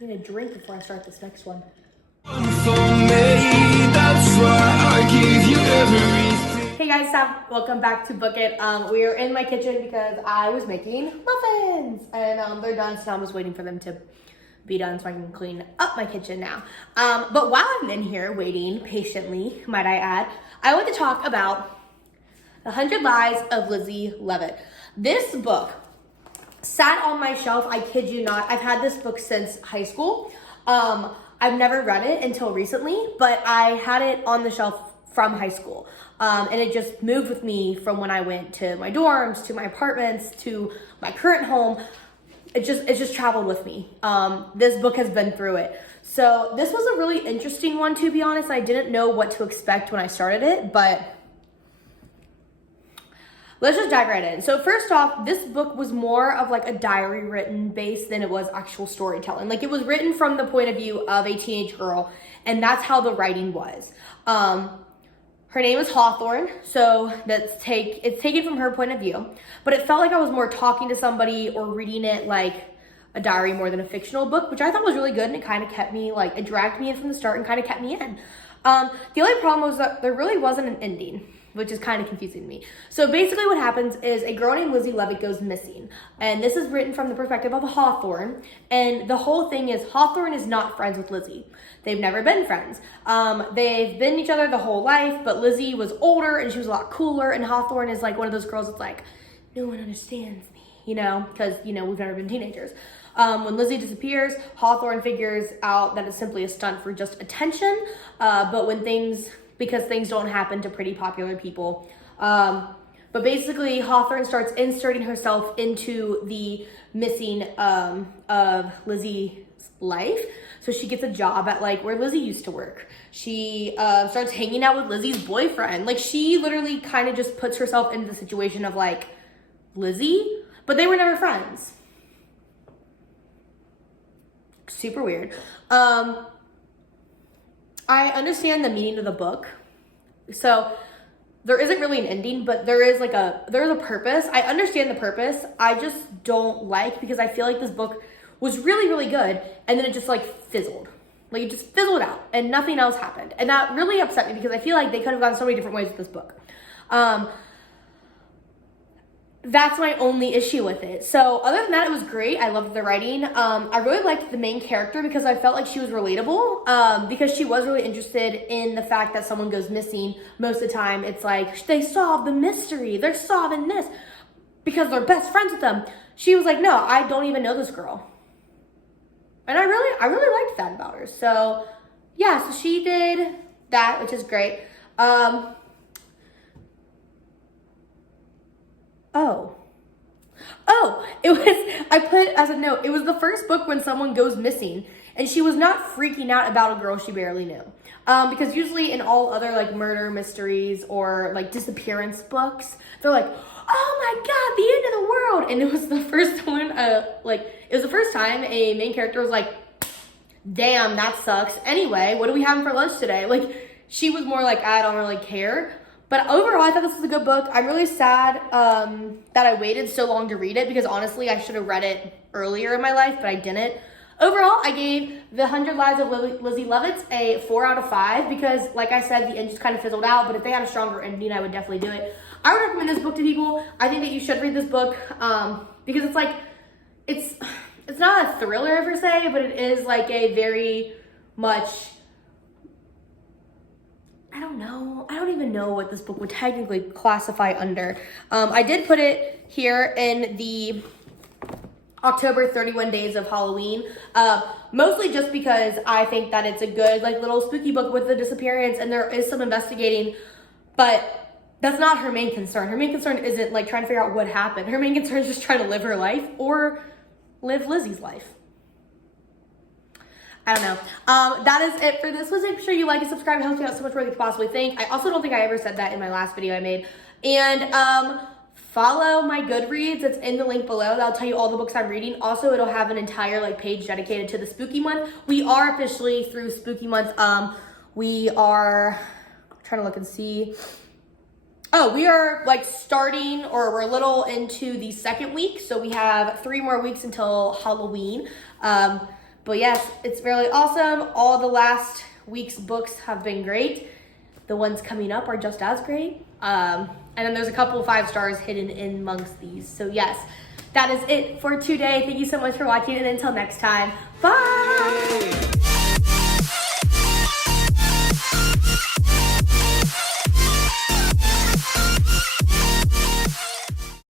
I need a drink before I start this next one. Hey guys, welcome back to Book It. We are in my kitchen because I was making muffins and they're done, so now I'm just waiting for them to be done so I can clean up my kitchen now. But while I'm in here waiting patiently, might I add, I want to talk about The 100 Lies of Lizzie Lovett. This book sat on my shelf, I kid you not. I've had this book since high school. I've never read it until recently, but I had it on the shelf from high school. And it just moved with me from when I went to my dorms, to my apartments, to my current home. It just traveled with me. This book has been through it. So this was a really interesting one, to be honest. I didn't know what to expect when I started it, but let's just dive right in. So first off, this book was more of like a diary written base than it was actual storytelling. Like it was written from the point of view of a teenage girl, and that's how the writing was. Her name is Hawthorne, so it's taken from her point of view, but it felt like I was more talking to somebody or reading it like a diary more than a fictional book, which I thought was really good, and it kind of kept me, like, it dragged me in from the start and kind of kept me in. The only problem was that there really wasn't an ending, which is kind of confusing to me. So basically what happens is a girl named Lizzie Lovett goes missing. And this is written from the perspective of Hawthorne. And the whole thing is Hawthorne is not friends with Lizzie. They've never been friends. They've been each other the whole life, but Lizzie was older and she was a lot cooler. And Hawthorne is like one of those girls that's like, no one understands me, you know, because, you know, we've never been teenagers. When Lizzie disappears, Hawthorne figures out that it's simply a stunt for just attention. Because things don't happen to pretty popular people. But basically, Hawthorne starts inserting herself into the missing of Lizzie's life. So she gets a job at like where Lizzie used to work. She starts hanging out with Lizzie's boyfriend. Like she literally kind of just puts herself into the situation of like Lizzie, but they were never friends. Super weird. I understand the meaning of the book. So there isn't really an ending, but there is a purpose. I understand the purpose. I just don't like, because I feel like this book was really, really good. And then it just like fizzled. Like it just fizzled out and nothing else happened. And that really upset me because I feel like they could have gone so many different ways with this book. That's my only issue with it. So other than that, it was great. I loved the writing. I really liked the main character because I felt like she was relatable, because she was really interested in the fact that someone goes missing. Most of the time it's like, they solved the mystery. They're solving this because they're best friends with them. She was like, no, I don't even know this girl. And I really liked that about her. So yeah, so she did that, which is great. I put as a note, it was the first book when someone goes missing and she was not freaking out about a girl she barely knew. Because usually in all other like murder mysteries or like disappearance books, they're like, oh my God, the end of the world. And it was the first one, it was the first time a main character was like, damn, that sucks. Anyway, what are we having for lunch today? Like she was more like, I don't really care. But overall, I thought this was a good book. I'm really sad that I waited so long to read it because honestly, I should have read it earlier in my life, but I didn't. Overall, I gave The 100 Lies of Lizzie Lovett a 4 out of 5 because, like I said, the end just kind of fizzled out, but if they had a stronger ending, I would definitely do it. I would recommend this book to people. I think that you should read this book because it's like, it's not a thriller per se, but it is like a very much, I don't even know what this book would technically classify under. I did put it here in the October 31 Days of Halloween, mostly just because I think that it's a good like little spooky book with the disappearance and there is some investigating, but that's not her main concern. Her main concern isn't like trying to figure out what happened. Her main concern is just trying to live her life or live Lizzie's life. I don't know. That is it for this. Make sure you like and subscribe. It helps me out so much more than you could possibly think. I also don't think I ever said that in my last video I made. And follow my Goodreads. It's in the link below. That'll tell you all the books I'm reading. Also, it'll have an entire like page dedicated to the spooky month. We are officially through spooky month. We are trying to look and see. Oh, we are like starting, or we're a little into the second week. So we have 3 more weeks until Halloween. But yes, it's really awesome. All the last week's books have been great. The ones coming up are just as great. And then there's a couple 5 stars hidden in amongst these. So yes, that is it for today. Thank you so much for watching, and until next time, bye!